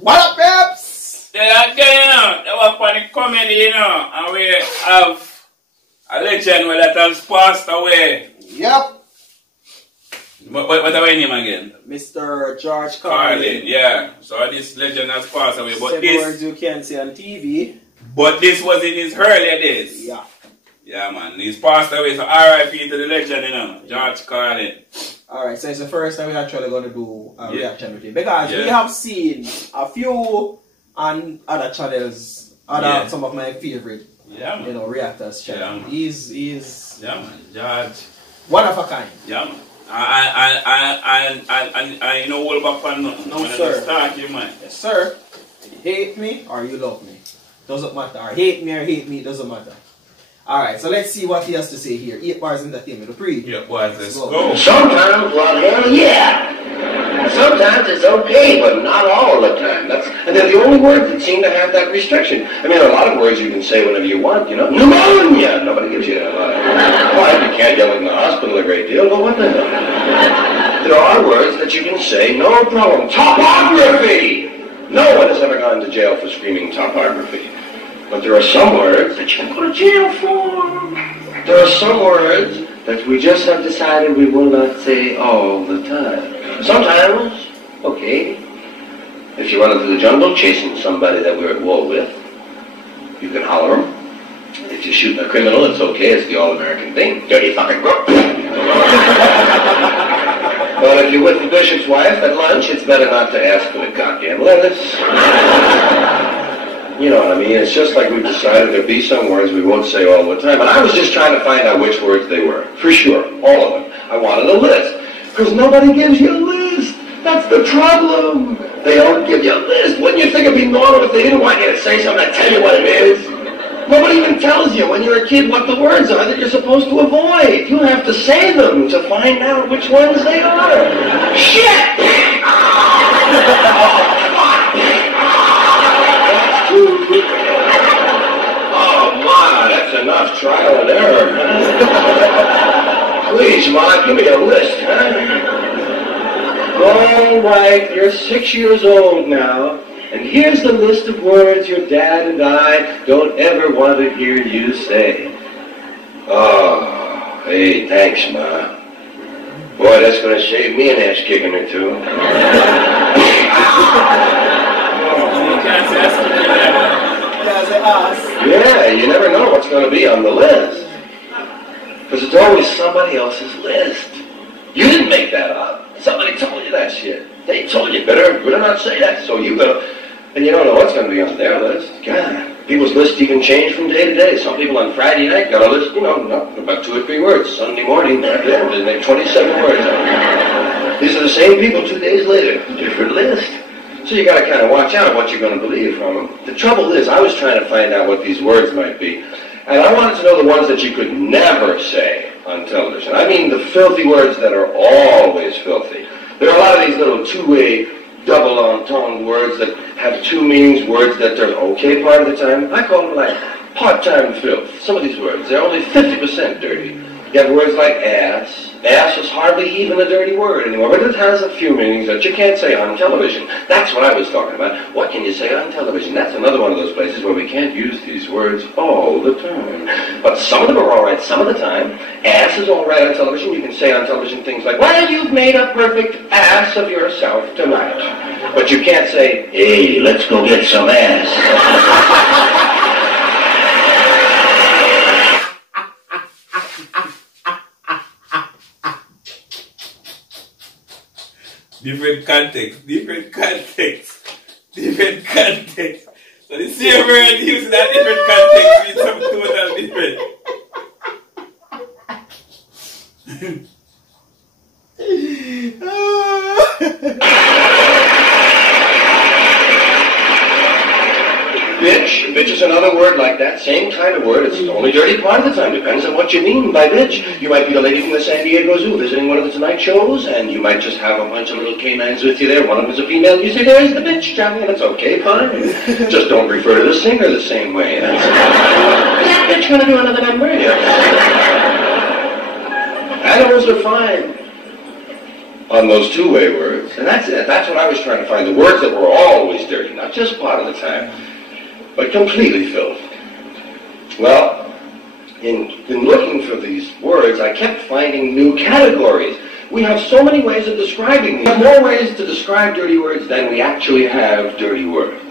What up, peeps? Yeah, again, that was for the comedy, and we have a legend that has passed away. Yep. What are your name again? Mr. George Carlin, yeah. So this legend has passed away, but Seven words you can see on TV. But this was in his earlier days. Yeah. Yeah, man. He's passed away, so R.I.P. to the legend, George Carlin. Alright, so it's the first time we're actually going to do a reaction with him. Because we have seen a few on other channels, some of my favorite reactors channel. Yeah, He's yeah, man. George. one of a kind. Yeah, man. I know all about fun nothing. No, sir. Start you, man. Yes, sir. You hate me or you love me. Doesn't matter. Or hate me or hate me, doesn't matter. Alright, so let's see what he has to say here. 8 bars entertainment, the pre. Yeah, boys, let's go. Sometimes, well, hell yeah. Sometimes it's okay, but not all the time. And they're the only words that seem to have that restriction. I mean, a lot of words you can say whenever you want, Pneumonia! Nobody gives you that. Well, you can't yell in the hospital a great deal, but what the hell? There are words that you can say, no problem. Topography! No one has ever gone to jail for screaming topography. But there are some words that you can go to jail for. There are some words that we just have decided we will not say all the time. Sometimes, okay, if you run into the jungle chasing somebody that we're at war with, you can holler them. If you're shooting a criminal, it's okay. It's the all-American thing. Dirty fucking crook. But if you're with the bishop's wife at lunch, it's better not to ask for the goddamn lettuce. You know what I mean? It's just like we've decided there'll be some words we won't say all the time. And I was just trying to find out which words they were. For sure. All of them. I wanted a list. Because nobody gives you a list. That's the problem. They don't give you a list. Wouldn't you think it'd be normal if they didn't want you to say something to tell you what it is? Nobody even tells you when you're a kid what the words are that you're supposed to avoid. You have to say them to find out which ones they are. Shit! Oh, Ma, that's enough trial and error. Please, Ma, give me a list, huh? All right, you're 6 years old now, and here's the list of words your dad and I don't ever want to hear you say. Oh, hey, thanks, Ma. Boy, that's going to save me an ass kicking or two. Yeah, you never know what's going to be on the list. Because it's always somebody else's list. You didn't make that up. Somebody told you that shit. They told you better not say that. So you better, and you don't know what's going to be on their list. God, people's lists even change from day to day. Some people on Friday night got a list, about 2 or 3 words. Sunday morning, they make 27 words. These are the same people 2 days later. Different list. So you got to kind of watch out what you're going to believe from them. The trouble is, I was trying to find out what these words might be. And I wanted to know the ones that you could never say on television. I mean the filthy words that are always filthy. There are a lot of these little two-way, double entendre words that have 2 meanings, words that are okay part of the time. I call them like part-time filth. Some of these words, they're only 50% dirty. You have words like ass. Ass is hardly even a dirty word anymore, but it has a few meanings that you can't say on television. That's what I was talking about. What can you say on television? That's another one of those places where we can't use these words all the time. But some of them are all right some of the time. Ass is all right on television. You can say on television things like, well, you've made a perfect ass of yourself tonight. But you can't say, hey, let's go get some ass. Different context. So the same word used in a different context means something total Bitch. Bitch is another word like that. Same kind of word. It's the only dirty part of the time. Depends on what you mean by bitch. You might be the lady from the San Diego Zoo visiting one of the Tonight shows, and you might just have a bunch of little canines with you there. One of them is a female. You say, there's the bitch, Johnny, and it's okay, fine. Just don't refer to the singer the same way. Is that bitch going to do another number? Yeah. Animals are fine. on those two-way words, and that's it. That's what I was trying to find. The words that were always dirty, not just part of the time, but completely filthy. Well, in looking for these words, I kept finding new categories. We have so many ways of describing these. We have more ways to describe dirty words than we actually have dirty words.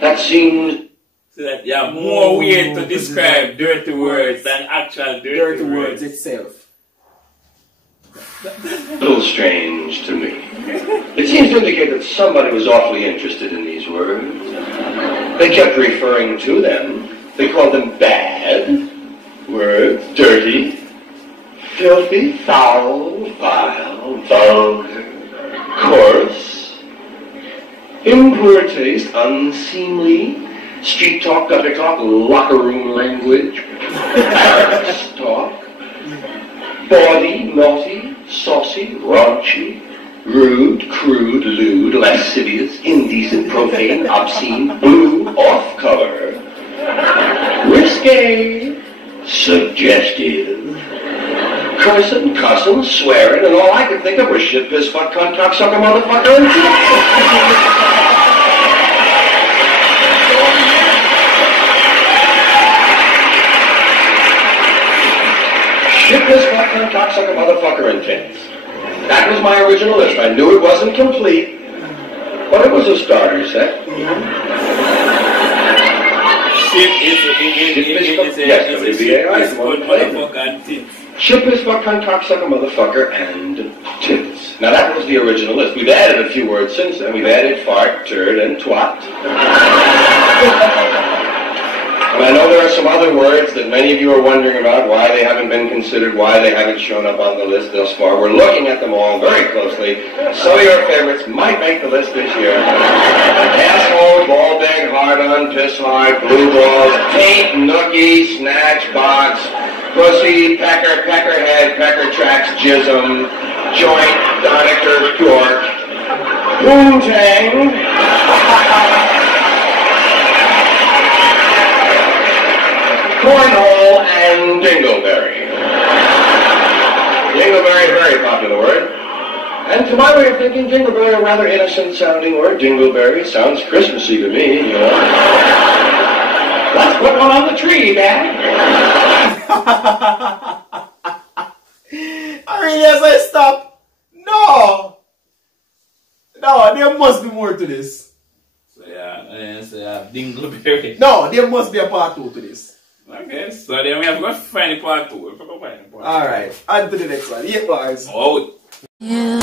That seems... So that you have more ways to describe dirty words than actual dirty words itself. A little strange to me. It seems to indicate that somebody was awfully interested in these words. They kept referring to them. They called them bad words, dirty, filthy, foul, vile, vulgar, coarse, in poor taste, unseemly, street talk, gutter talk, locker room language, barracks talk, bawdy, naughty, saucy, raunchy, rude, crude, lewd, lascivious, indecent, profane, obscene, blue, off-color, risque, suggestive, cursing, cussing, swearing, and all I could think of was shit, piss, fuck, cunt, cocksucker, motherfucker, and shit, piss, fuck, cunt, cocksucker, motherfucker, and tits. That was my original list. I knew it wasn't complete, but it was a starter set. Shit, piss, fuck, cunt, cocksucker, motherfucker, and tits. Now that was the original list. We've added a few words since then. We've added fart, turd, and twat. And I know there are some other words that many of you are wondering about, why they haven't been considered, why they haven't shown up on the list thus far. We're looking at them all very closely. Some of your favorites might make the list this year. Asshole, ball bag, hard-on, piss hard, blue balls, taint, nookie, snatch, box, pussy, pecker, peckerhead, pecker tracks, jism, joint, doniker, dork, poontang, cornhole, and dingleberry. Dingleberry, a very popular word. And to my way of thinking, dingleberry, a rather innocent-sounding word. Dingleberry sounds Christmassy to me, you know. Let's put one on the tree, Dad. I mean, as I stop, no, there must be more to this. So yeah, dingleberry. No, there must be a part 2 to this. Okay, so then we have to go find the part 2. Alright, on to the next one. Yeah, guys. Oh. Yeah.